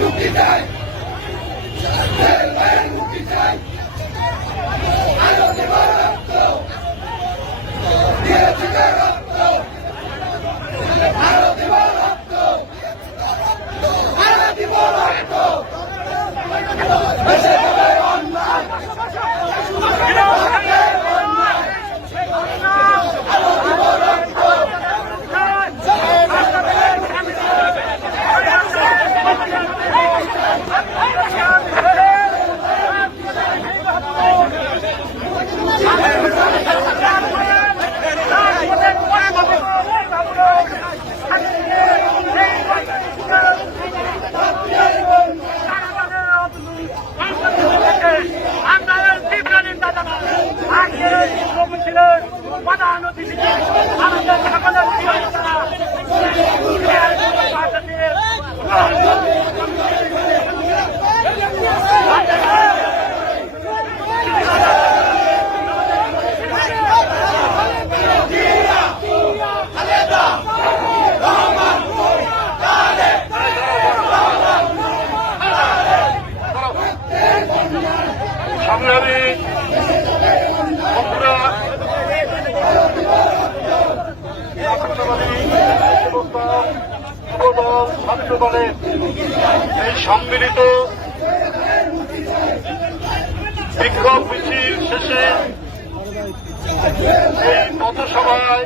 মুক্তি চাই আরো দিব রক্ত দিয়েছি রক্ত আরো দিব রক্ত আরো দিব রক্ত বেঁচে যাবে অন্যায় আরো দিব রক্ত এই সম্মিলিত বিক্ষোভ মিছিল শেষে এই পথসভায়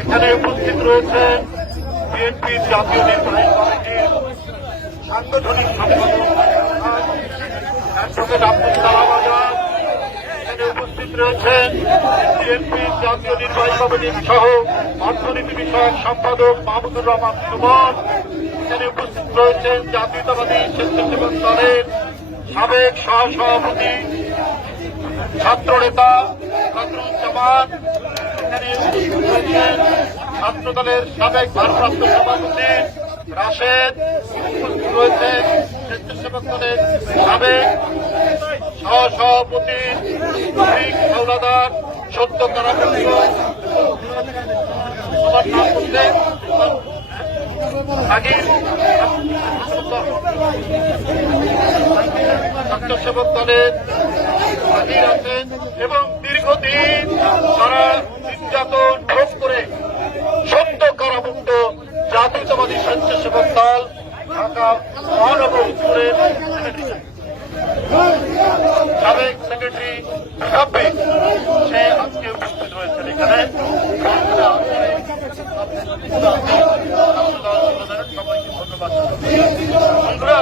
এখানে উপস্থিত রয়েছেন বিএনপির জাতীয় নির্বাহী কমিটির সাংগঠনিক সম্পাদক অ্যাডভোকেট আব্দুল সালাম আজাদ, এখানে উপস্থিত রয়েছেন বিএনপির জাতীয় নির্বাহী কমিটির সহ অর্থনীতি বিষয়ক সম্পাদক মাহমুদুর রহমান সুমন, এখানে উপস্থিত রয়েছেন জাতীয়তাবাদী স্বেচ্ছাসেবক দলের সাবেক সহসভাপতি ছাত্রনেতা বদরুজ্জামান, এখানে উপস্থিত রয়েছেন ছাত্রদলের সাবেক ভারপ্রাপ্ত সভাপতি রাশেদ, উপস্থিত রয়েছেন স্বেচ্ছাসেবক দলের সাবেক সহসভাপতি হাওলাদার সত্য কারাবন্দী স্বেচ্ছাসেবক দলের আছেন এবং দীর্ঘদিন তারা নির্যাতন ভোগ করে সত্য কারামুক্ত জাতীয়তাবাদী স্বেচ্ছাসেবক দল ঢাকা মহানগর উত্তরের সাবেক সেক্রেটারি সাবেক সে আজকে উপস্থিত রয়েছেন এখানে। সবাইকে ধন্যবাদ। বন্ধুরা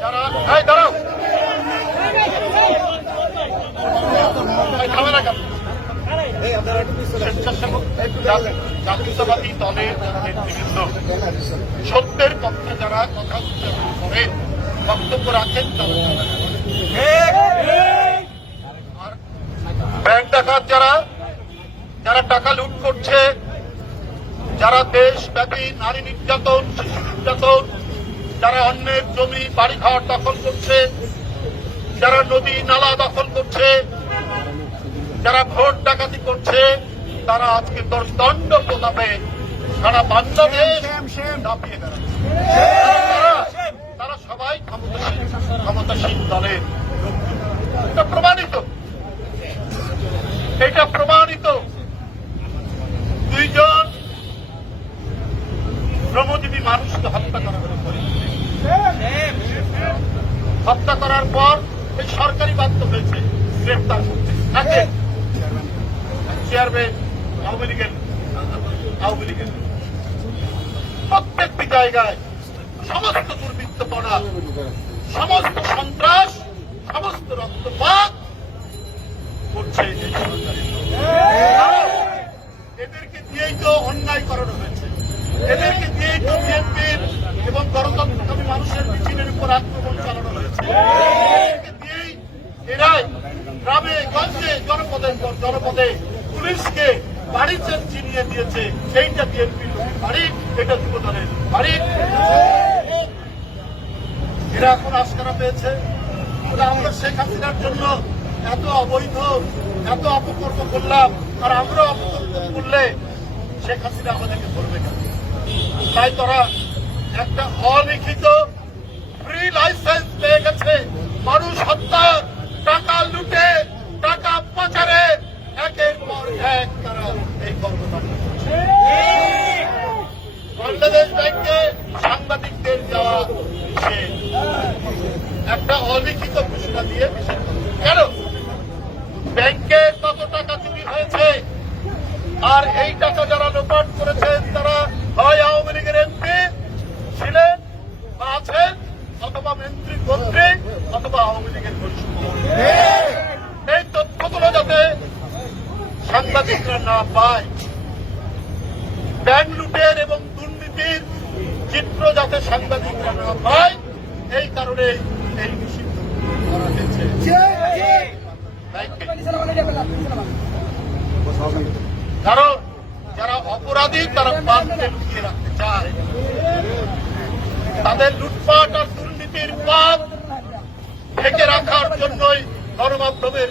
যারা দাঁড়াও স্বেচ্ছাসেবক জাতীয়তাবাদী দলের নেতৃবৃন্দ সত্যের পক্ষে যারা কথা করে বক্তব্য রাখেন আর ব্যাংক ডাকাত যারা টাকা লুট করছে, যারা দেশব্যাপী নারী নির্যাতন, শিশু নির্যাতন, যারা অন্যের জমি বাড়িঘর দখল করছে, যারা নদী নালা দখল করছে, যারা ভোট ডাকাতি করছে, তারা আজকে দণ্ড প্রতাপে সারা বাংলাদেশ দাপিয়ে বেড়াচ্ছে। তারা সবাই ক্ষমতাসীন দলের। এটা প্রমাণিত। দুইজন শ্রমজীবী মানুষকে হত্যা করার পর এই সরকারি বাধ্য হয়েছে গ্রেফতার করতে। তাকে চেয়ারম্যান আওয়ামী লীগের প্রত্যেকটি জায়গায় সমস্ত দুর্বৃত্তপনা, সমস্ত সন্ত্রাস, সমস্ত রক্তপাত করছে এই সরকারি। এদেরকে দিয়েই তো অন্যায় করানো হয়েছে, এদেরকে দিয়েই তো বিএনপির গণতন্ত্রকামী মানুষের মিছিলের উপর আক্রমণ চালানো হয়েছে। দিয়েই এরাই গ্রামে গঞ্জে জনপদের পর জনপদে পুলিশকে বাড়ি চিনিয়ে দিয়েছে। সেইটা বিএনপির বাড়ি, এটা যুবদলের বাড়ি। এরা এখন আস্কারা পেয়েছে। আমরা শেখ হাসিনার জন্য এত অবৈধ এত অপকর্ম করলাম, আর আমরা অপকর্ম করলে শেখ হাসিনা আমাদেরকে ধরবে কেন? তাই তারা একটা অলিখিত ফ্রি লাইসেন্স পেয়ে গেছে মানুষ হত্যা, টাকা লুটে, টাকা পাচারে একের পর এক তারা এই কর্মকাণ্ড করছে। বাংলাদেশ ব্যাংকে সাংবাদিকদের যাওয়া নিষেধ, একটা অলিখিত ঘোষণা দিয়ে নিষেধ। কেন? ব্যাংকে কত টাকা চুরি হয়েছে, আর এই টাকা যারা লোপাট করেছেন তারা হয় আওয়ামী লীগের এমপি ছিলেন বা আছেন, অথবা মন্ত্রী অথবা আওয়ামী লীগের বরিষ্ঠ। এই তথ্যগুলো যাতে সাংবাদিকরা না পায়, ব্যাংক লুটের এবং দুর্নীতির চিত্র যাতে সাংবাদিকরা না পায়, এই কারণে এই নিষিদ্ধ করা হয়েছে। কারণ যারা অপরাধী তারা পাপকে লুকিয়ে রাখতে চায়, তাদের লুটপাট আর দুর্নীতির পাপ ঢেকে রাখার জন্যই গণমাধ্যমের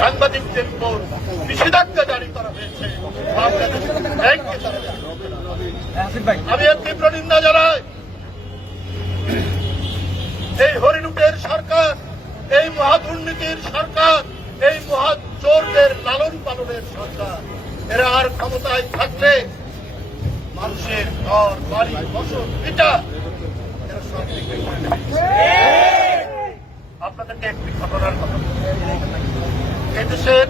সাংবাদিকদের উপর নিষেধাজ্ঞা জারি করা হয়েছে। আমি এর তীব্র নিন্দা জানাই। এই হরিলুটের সরকার, এই মহাদুর্নীতির সরকার, এই মহাচোরদের লালন পালনের সরকার, এরা আর ক্ষমতায় থাকলে মানুষের ঘর বাড়ি ফসল এটা এরা সব বিক্রি করে দেবে। আপনাদেরকে একটি ঘটনার কথা বলি। এদেশের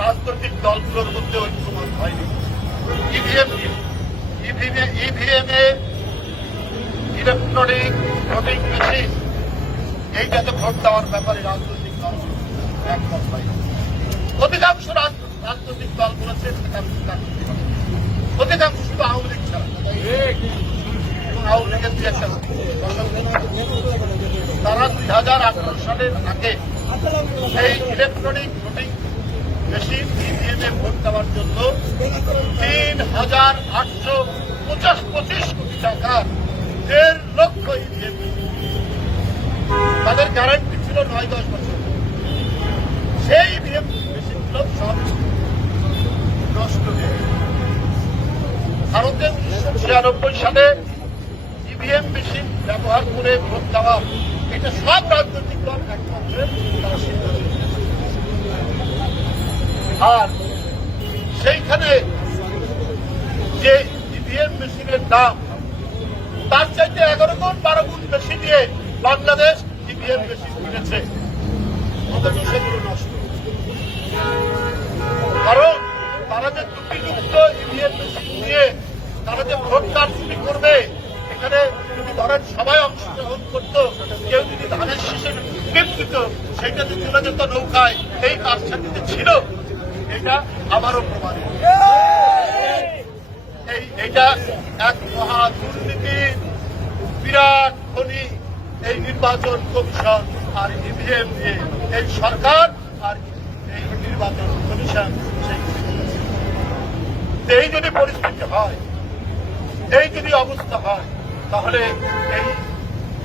রাজনৈতিক দলগুলোর মধ্যে ঐক্যমত হয়নি। ইভিএম এ ইলেকট্রনিক ভোটিং মেশিন এইটাতে ভোট দেওয়ার ব্যাপারে রাজনৈতিক দল একমত হয়নি। অধিকাংশ রাজনৈতিক দল বলেছে অধিকাংশ শুধু আওয়ামী লীগ ছাড়া, এবং আওয়ামী লীগের যে একটা তারা 2018 সালের আগে সেই ইলেকট্রনিক ভোটিং মেশিন ইভিএম এ ভোট দেওয়ার জন্য 3,825 কোটি টাকার 1.5 লক্ষ ইভিএম তাদের গ্যারান্টি ছিল 9-10 বছর। সেই ইভিএম মেশিনগুলো সব নষ্ট হয়ে গেছে। ভারতে 1996 সালে ইভিএম মেশিন ব্যবহার করে ভোট দেওয়া, এটা সব রাজনৈতিক দল একমাত্র তারা সিদ্ধান্ত নিয়েছে। আর সেইখানে যে ইভিএম মেশিনের দাম তার চাইতে 11 গুণ 12 গুণ বেশি দিয়ে বাংলাদেশ ইভিএম মেশিন কিনেছে, অথচ সেগুলো নষ্ট। কারণ তারা যে ত্রুটিযুক্ত ইভিএম মেশিন দিয়ে তারা যে ভোট কারচুপি করবে, এখানে যদি ধরেন সবাই অংশগ্রহণ করত, কেউ যদি ধানের শীষে টিপ দিত, সেটাতে চলে যেত নৌকায়, এই কারসাজিতে ছিল। এটা আবারও প্রমাণিত। এইটা এক মহা দুর্নীতির বিরাট খনি। এই নির্বাচন কমিশন আর ইভিএম দিয়ে এই সরকার আর এই নির্বাচন কমিশন এই যদি পরিস্থিতি হয়, এই যদি অবস্থা হয়, তাহলে এই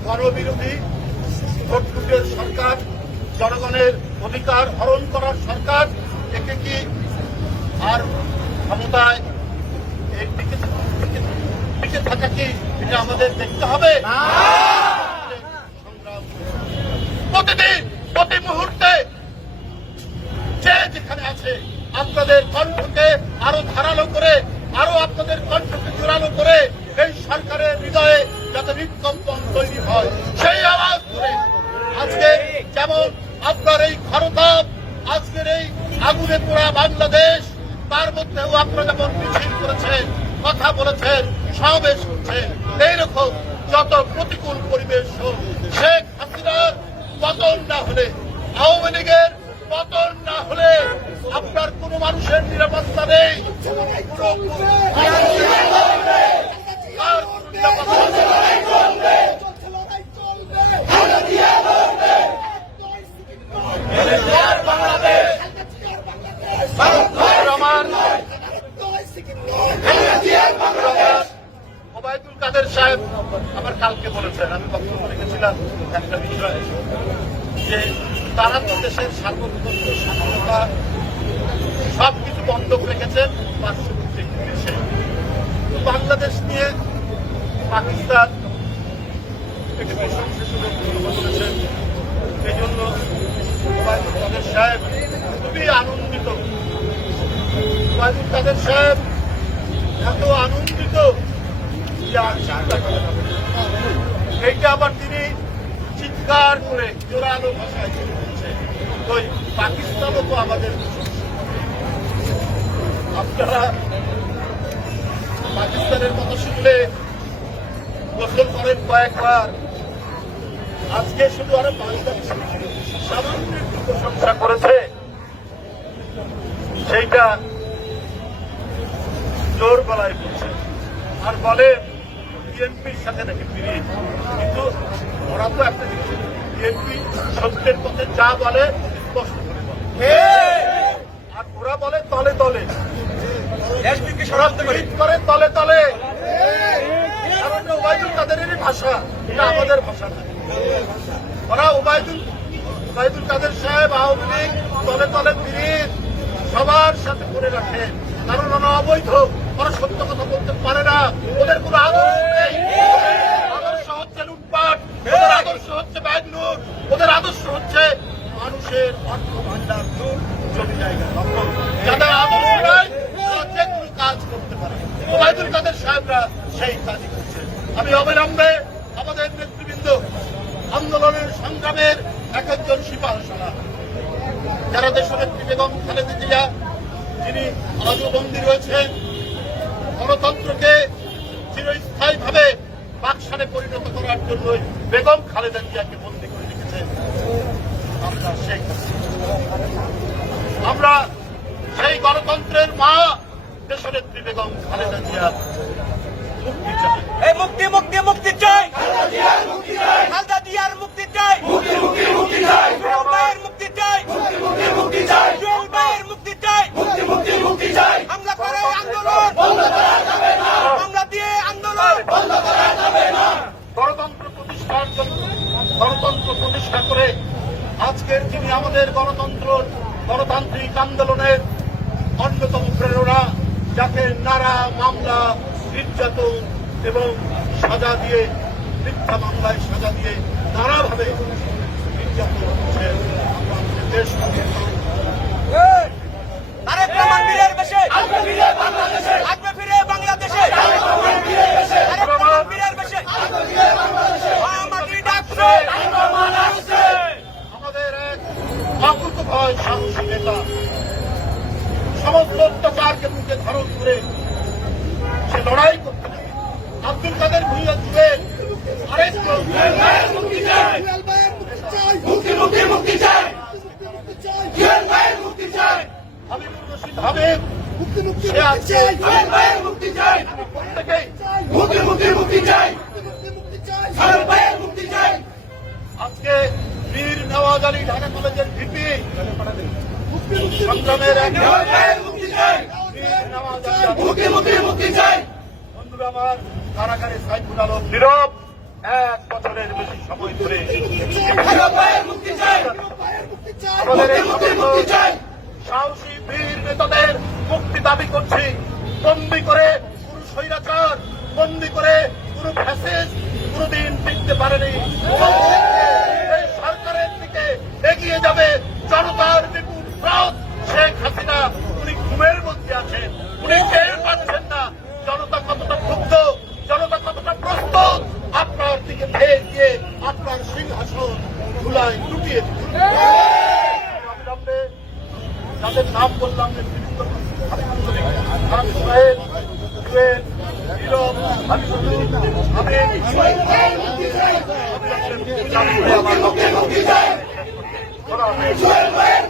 গণবিরোধী ভোটলুটের সরকার, জনগণের অধিকার হরণ করার সরকার, একে কি আর ক্ষমতায় টিকে থাকা কি এটা আমাদের দেখতে হবে? প্রতিদিন প্রতি মুহূর্তে যে যেখানে আছে আপনাদের কণ্ঠকে আরো ধারালো করে, আরো আপনাদের কণ্ঠকে জোরালো করে এই সরকারের হৃদয়ে যাতে হৃদকম্পন তৈরি হয়, সেই আওয়াজ করে আজকে যেমন আপনার এই খরতাপ, আজকের এই আগুনে পোড়া বাংলাদেশ, তার মধ্যেও আপনারা যেমন মিছিল করেছেন, কথা বলেছেন, সমাবেশ করছেন, এইরকম যত প্রতিকূল পরিবেশ হোক, শেখ হাসিনার পতন না হলে, আওয়ামী লীগের পতন না হলে আপনার কোন মানুষের নিরাপত্তা নেই, ওবায়দুল কাদের সাহেব আমার কালকে বলেছেন, আমি বক্তব্য রেখেছিলাম একটা বিষয়, যে তারা তো দেশের সার্বভৌমত্ব, স্বাধীনতা সবকিছু বন্ধক রেখেছেন পার্শ্ববর্তী দেশে। বাংলাদেশ নিয়ে পাকিস্তান একটি প্রশংসাসূচক বলেছেন। এই জন্য ওবায়দুল কাদের সাহেব খুবই আনন্দিত। ওবায়দুল কাদের সাহেব এত আনন্দিত যে এইটা আবার তিনি চিৎকার করে জোরালো ভাষায় বলছে, ওই পাকিস্তানও তো আমাদের। আপনারা পাকিস্তানের কথা শুনলে গোসল করেন কয়েকবার। আজকে শুধু আরো বাংলাদেশ সামান্য একটু প্রশংসা করেছে, সেইটা জোর গলায় বলছে আর বলে বিএনপির সাথে নাকি ফিরিয়ে। কিন্তু ওরা তো একটা জিনিস, বিএনপি সত্যের পথে যা বলে স্পষ্ট করে বলে, আর ওরা বলে তলে তলে, করে তলে তলে। কারণ ওবায়দুল কাদেরেরই ভাষা, এটা আমাদের ভাষা না। ওরা ওবায়দুল কাদের সাহেব আওয়ামী লীগ তলে তলে ফিরিয়ে সবার সাথে করে রাখে, কারণ ওরা অবৈধ, ওরা সত্য কথা বলতে পারে না, ওদের কোনো আদর্শ নেই। আদর্শ হচ্ছে লুটপাট, ওদের আদর্শ হচ্ছে ব্যাগ লুট, ওদের আদর্শ হচ্ছে মানুষের অর্থ ভান্ডার লুট, জমি জায়গা দখল। যাদের আদর্শ নাই তারা যে কোনো কাজ করতে পারে, ওবায়দুল কাদের সাহেবরা সেই কাজই করছে। আমি অবিলম্বে আমাদের নেতৃবৃন্দ, আন্দোলনের সংগ্রামের এক একজন সিপাহসালা, যারা দেশনেত্রী বেগম খালেদা জিয়া, যিনি আজও বন্দী রয়েছেন, গণতন্ত্রকে চিরস্থায়ীভাবে বাকশালে পরিণত করার জন্য বেগম খালেদা জিয়াকে বন্দী করে রেখেছেন। আমরা সেই গণতন্ত্রের মা দেশনেত্রী বেগম খালেদা জিয়া মুক্তি চাই। এই মুক্তি মুক্তি মুক্তি চাই, খালেদা জিয়ার মুক্তি চাই, জুয়েল ভাইয়ের মুক্তি চাই, জুয়েল ভাইয়ের মুক্তি চাই। হামলা করে আন্দোলন হামলা দিয়ে আন্দোলন গণতন্ত্র প্রতিষ্ঠা করে আজকের যিনি আমাদের গণতান্ত্রিক আন্দোলনের অন্যতম প্রেরণা, যাকে নানা মামলা, নির্যাতন এবং সাজা দিয়ে, মিথ্যা মামলায় সাজা দিয়ে নানাভাবে নির্যাতন হচ্ছে দেশ। তারেক রহমান বীরের বেশে আসবে ফিরে বাংলাদেশে, তারেক রহমান বীরের বেশে আমাদের ডাকছে। আমাদের এক অকুত ভয় সাহসী নেতা সমস্ত অত্যাচারকে বুকে ধারণ করে সে লড়াই করতে পারে। আব্দুল কাদের ভূঁইয়া ছিলেন আরেক হাবিবুর রশিদ হাবিব, সে আজকে আজকে বীর নওয়াজ আলী ঢাকা কলেজের ভিপি সংগ্রামের এক বীর নওয়াজ আলী। বন্ধুরা আমার, কারাগারে সাইফুল আলম নীরব 1 বছরের বেশি সময় ধরে আমাদের এই সমস্ত সাহসী বীর নেতাদের মুক্তি দাবি করছি। বন্দি করে কোন স্বৈরাচার, বন্দি করে কোন ফ্যাসিস্ট কোনদিন টিকতে পারেনি। এই সরকারের দিকে এগিয়ে যাবে জনতার বিপুল স্রোত। শেখ হাসিনা উনি ঘুমের মধ্যে আছেন, উনি টের পাচ্ছেন না জনতা কতটা ক্ষুব্ধ, জনতা কতটা প্রস্তুত আপনার দিকে ধেয়ে গিয়ে আপনার সিংহাসন ধুলায় লুটিয়ে দিতে। অবিলম্বে যাদের নাম বললাম, নেতৃবৃন্দ আমার